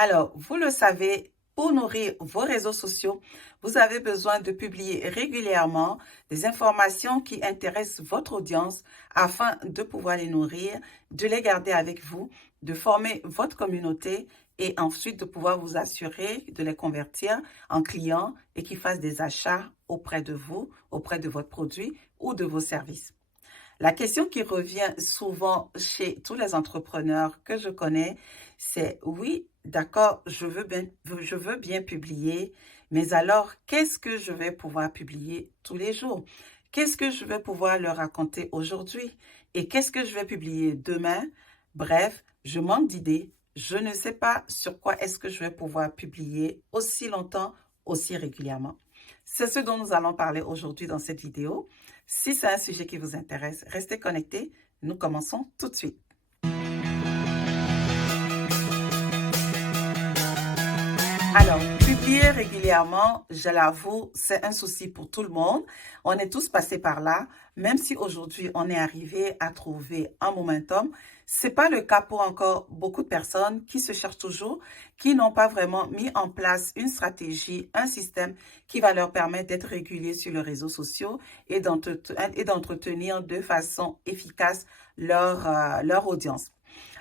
Alors, vous le savez, pour nourrir vos réseaux sociaux, vous avez besoin de publier régulièrement des informations qui intéressent votre audience afin de pouvoir les nourrir, de les garder avec vous, de former votre communauté et ensuite de pouvoir vous assurer de les convertir en clients et qu'ils fassent des achats auprès de vous, auprès de votre produit ou de vos services. La question qui revient souvent chez tous les entrepreneurs que je connais, c'est oui, d'accord, je veux bien publier, mais alors qu'est-ce que je vais pouvoir publier tous les jours? Qu'est-ce que je vais pouvoir leur raconter aujourd'hui? Et qu'est-ce que je vais publier demain? Bref, je manque d'idées. Je ne sais pas sur quoi est-ce que je vais pouvoir publier aussi longtemps, aussi régulièrement. C'est ce dont nous allons parler aujourd'hui dans cette vidéo. Si c'est un sujet qui vous intéresse, restez connectés. Nous commençons tout de suite. Alors, publier régulièrement, je l'avoue, c'est un souci pour tout le monde. On est tous passés par là. Même si aujourd'hui, on est arrivé à trouver un momentum, c'est pas le cas pour encore beaucoup de personnes qui se cherchent toujours, qui n'ont pas vraiment mis en place une stratégie, un système qui va leur permettre d'être réguliers sur les réseaux sociaux et d'entretenir de façon efficace leur audience.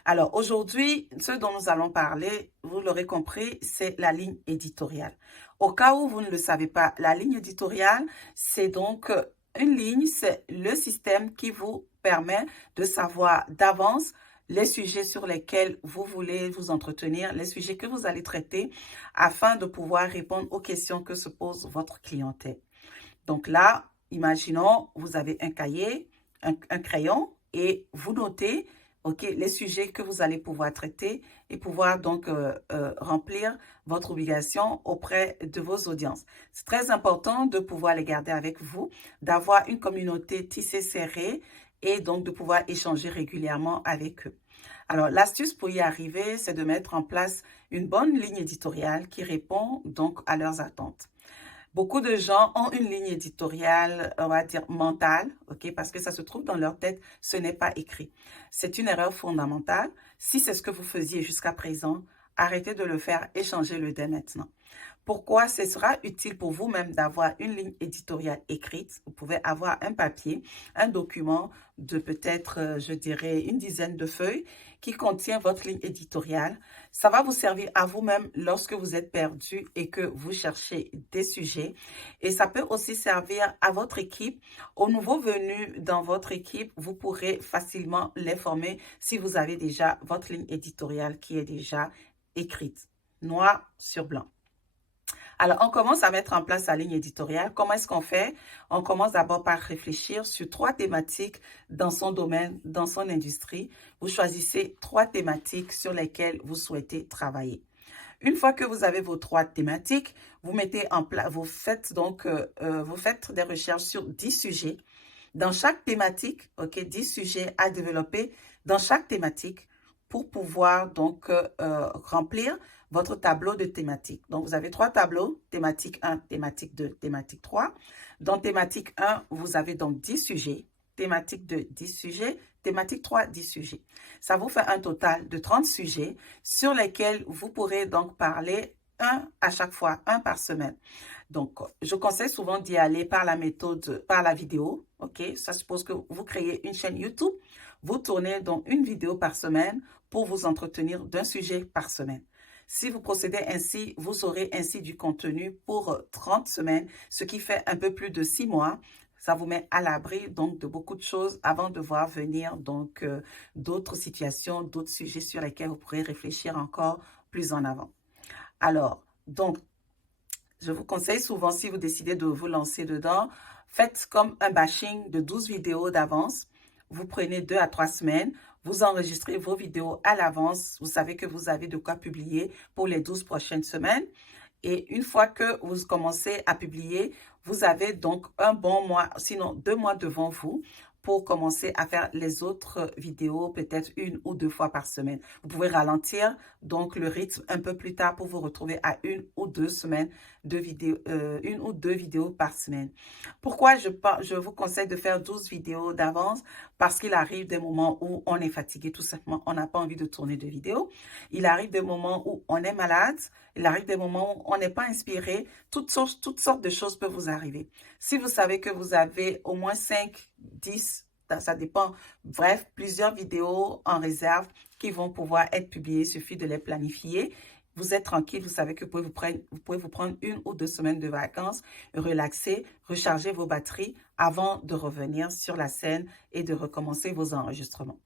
Alors aujourd'hui, ce dont nous allons parler, vous l'aurez compris, c'est la ligne éditoriale. Au cas où vous ne le savez pas, la ligne éditoriale, c'est donc une ligne, c'est le système qui vous permet de savoir d'avance les sujets sur lesquels vous voulez vous entretenir, les sujets que vous allez traiter afin de pouvoir répondre aux questions que se pose votre clientèle. Donc là, imaginons, vous avez un cahier, un crayon et vous notez les sujets que vous allez pouvoir traiter et pouvoir donc remplir votre obligation auprès de vos audiences. C'est très important de pouvoir les garder avec vous, d'avoir une communauté tissée serrée et donc de pouvoir échanger régulièrement avec eux. Alors, l'astuce pour y arriver, c'est de mettre en place une bonne ligne éditoriale qui répond donc à leurs attentes. Beaucoup de gens ont une ligne éditoriale, on va dire mentale, parce que ça se trouve dans leur tête, ce n'est pas écrit. C'est une erreur fondamentale. Si c'est ce que vous faisiez jusqu'à présent, arrêtez de le faire et changez-le dès maintenant. Pourquoi ce sera utile pour vous-même d'avoir une ligne éditoriale écrite? Vous pouvez avoir un papier, un document de peut-être, je dirais, une dizaine de feuilles qui contient votre ligne éditoriale. Ça va vous servir à vous-même lorsque vous êtes perdu et que vous cherchez des sujets. Et ça peut aussi servir à votre équipe. Aux nouveaux venus dans votre équipe, vous pourrez facilement les former si vous avez déjà votre ligne éditoriale qui est déjà écrite, noir sur blanc. Alors, on commence à mettre en place la ligne éditoriale. Comment est-ce qu'on fait? On commence d'abord par réfléchir sur 3 thématiques dans son domaine, dans son industrie. Vous choisissez 3 thématiques sur lesquelles vous souhaitez travailler. Une fois que vous avez vos 3 thématiques, vous mettez en place, vous faites des recherches sur 10 sujets. Dans chaque thématique, 10 sujets à développer dans chaque thématique pour pouvoir donc remplir votre tableau de thématiques. Donc, vous avez 3 tableaux, thématique 1, thématique 2, thématique 3. Dans thématique 1, vous avez donc 10 sujets, thématique 2, 10 sujets, thématique 3, 10 sujets. Ça vous fait un total de 30 sujets sur lesquels vous pourrez donc parler un à chaque fois, un par semaine. Donc, je conseille souvent d'y aller par la méthode, par la vidéo, Ça suppose que vous créez une chaîne YouTube, vous tournez donc une vidéo par semaine pour vous entretenir d'un sujet par semaine. Si vous procédez ainsi, vous aurez ainsi du contenu pour 30 semaines, ce qui fait un peu plus de 6 mois. Ça vous met à l'abri donc de beaucoup de choses avant de voir venir donc d'autres situations, d'autres sujets sur lesquels vous pourrez réfléchir encore plus en avant. Alors, donc, je vous conseille souvent, si vous décidez de vous lancer dedans, faites comme un batching de 12 vidéos d'avance. Vous prenez 2 à 3 semaines, vous enregistrez vos vidéos à l'avance. Vous savez que vous avez de quoi publier pour les 12 prochaines semaines. Et une fois que vous commencez à publier, vous avez donc un bon mois, sinon 2 mois devant vous pour commencer à faire les autres vidéos peut-être 1 ou 2 fois par semaine. Vous pouvez ralentir donc le rythme un peu plus tard pour vous retrouver à 1 ou 2 semaines de vidéos, 1 ou 2 vidéos par semaine. Pourquoi je vous conseille de faire 12 vidéos d'avance? Parce qu'il arrive des moments où on est fatigué, tout simplement, on n'a pas envie de tourner de vidéos. Il arrive des moments où on est malade, il arrive des moments où on n'est pas inspiré. Toutes sortes de choses peuvent vous arriver. Si vous savez que vous avez au moins 5, 10, ça dépend, bref, plusieurs vidéos en réserve qui vont pouvoir être publiées, il suffit de les planifier. Vous êtes tranquille, vous savez que vous pouvez vous prendre 1 ou 2 semaines de vacances, relaxer, recharger vos batteries avant de revenir sur la scène et de recommencer vos enregistrements.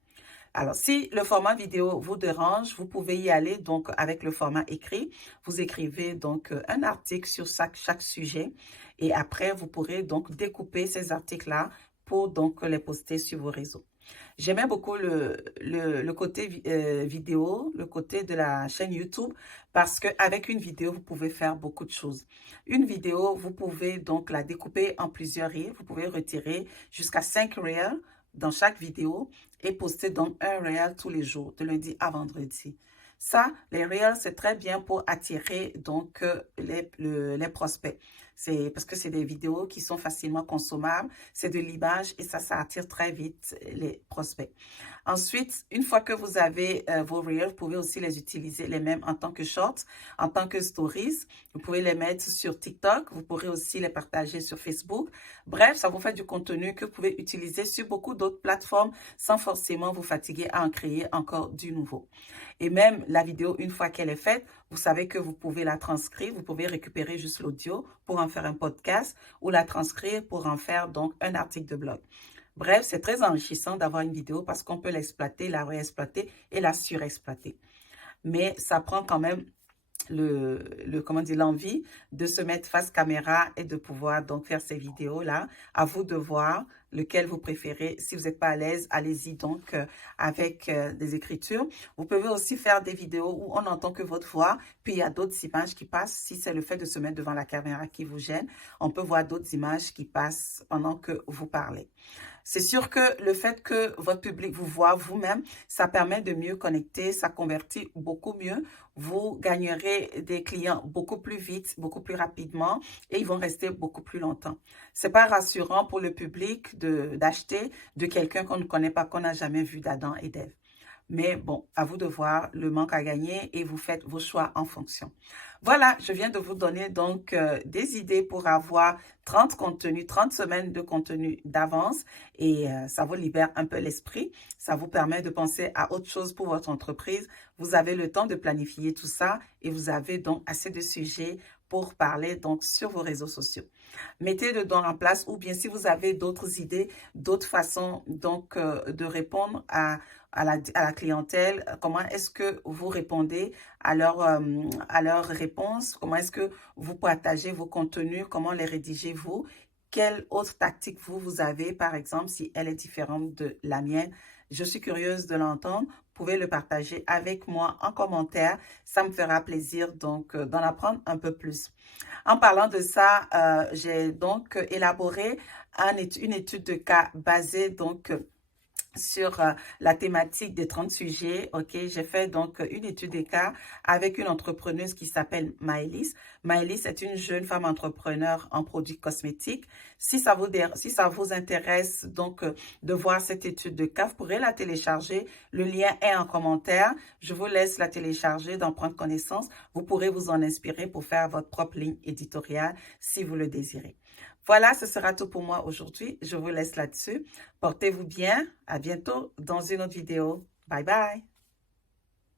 Alors, si le format vidéo vous dérange, vous pouvez y aller donc avec le format écrit. Vous écrivez donc un article sur chaque sujet et après, vous pourrez donc découper ces articles-là pour donc les poster sur vos réseaux. J'aimais beaucoup le côté vidéo, le côté de la chaîne YouTube, parce qu'avec une vidéo, vous pouvez faire beaucoup de choses. Une vidéo, vous pouvez donc la découper en plusieurs reels. Vous pouvez retirer jusqu'à 5 reels dans chaque vidéo et poster donc un reel tous les jours, de lundi à vendredi. Ça, les reels, c'est très bien pour attirer donc les prospects. C'est parce que c'est des vidéos qui sont facilement consommables, c'est de l'image et ça attire très vite les prospects. Ensuite, une fois que vous avez vos reels, vous pouvez aussi les utiliser les mêmes en tant que shorts, en tant que stories. Vous pouvez les mettre sur TikTok, vous pourrez aussi les partager sur Facebook. Bref, ça vous fait du contenu que vous pouvez utiliser sur beaucoup d'autres plateformes sans forcément vous fatiguer à en créer encore du nouveau. Et même la vidéo, une fois qu'elle est faite, vous savez que vous pouvez la transcrire, vous pouvez récupérer juste l'audio pour en faire un podcast ou la transcrire pour en faire donc un article de blog. Bref, c'est très enrichissant d'avoir une vidéo parce qu'on peut l'exploiter, la réexploiter et la surexploiter. Mais ça prend quand même l'envie de se mettre face caméra et de pouvoir donc faire ces vidéos-là. À vous de voir lequel vous préférez. Si vous n'êtes pas à l'aise, allez-y donc avec des écritures. Vous pouvez aussi faire des vidéos où on n'entend que votre voix, puis il y a d'autres images qui passent. Si c'est le fait de se mettre devant la caméra qui vous gêne, on peut voir d'autres images qui passent pendant que vous parlez. C'est sûr que le fait que votre public vous voit vous-même, ça permet de mieux connecter, ça convertit beaucoup mieux. Vous gagnerez des clients beaucoup plus vite, beaucoup plus rapidement et ils vont rester beaucoup plus longtemps. C'est pas rassurant pour le public d'acheter de quelqu'un qu'on ne connaît pas, qu'on n'a jamais vu d'Adam et d'Ève. Mais bon, à vous de voir le manque à gagner et vous faites vos choix en fonction. Voilà, je viens de vous donner donc des idées pour avoir 30 contenus, 30 semaines de contenu d'avance et ça vous libère un peu l'esprit. Ça vous permet de penser à autre chose pour votre entreprise. Vous avez le temps de planifier tout ça et vous avez donc assez de sujets pour parler donc sur vos réseaux sociaux. Mettez dedans en place ou bien si vous avez d'autres idées, d'autres façons donc de répondre à la clientèle, comment est-ce que vous répondez à leurs réponses, comment est-ce que vous partagez vos contenus, comment les rédigez-vous, quelle autre tactique vous avez, par exemple, si elle est différente de la mienne. Je suis curieuse de l'entendre. Vous pouvez le partager avec moi en commentaire. Ça me fera plaisir donc d'en apprendre un peu plus. En parlant de ça, j'ai donc élaboré une étude de cas basée donc sur la thématique des 30 sujets. Ok, j'ai fait donc une étude des cas avec une entrepreneuse qui s'appelle Maëlys. Maëlys est une jeune femme entrepreneur en produits cosmétiques. Si ça vous intéresse donc de voir cette étude de cas, vous pourrez la télécharger. Le lien est en commentaire. Je vous laisse la télécharger, d'en prendre connaissance. Vous pourrez vous en inspirer pour faire votre propre ligne éditoriale si vous le désirez. Voilà, ce sera tout pour moi aujourd'hui. Je vous laisse là-dessus. Portez-vous bien. À bientôt dans une autre vidéo. Bye bye.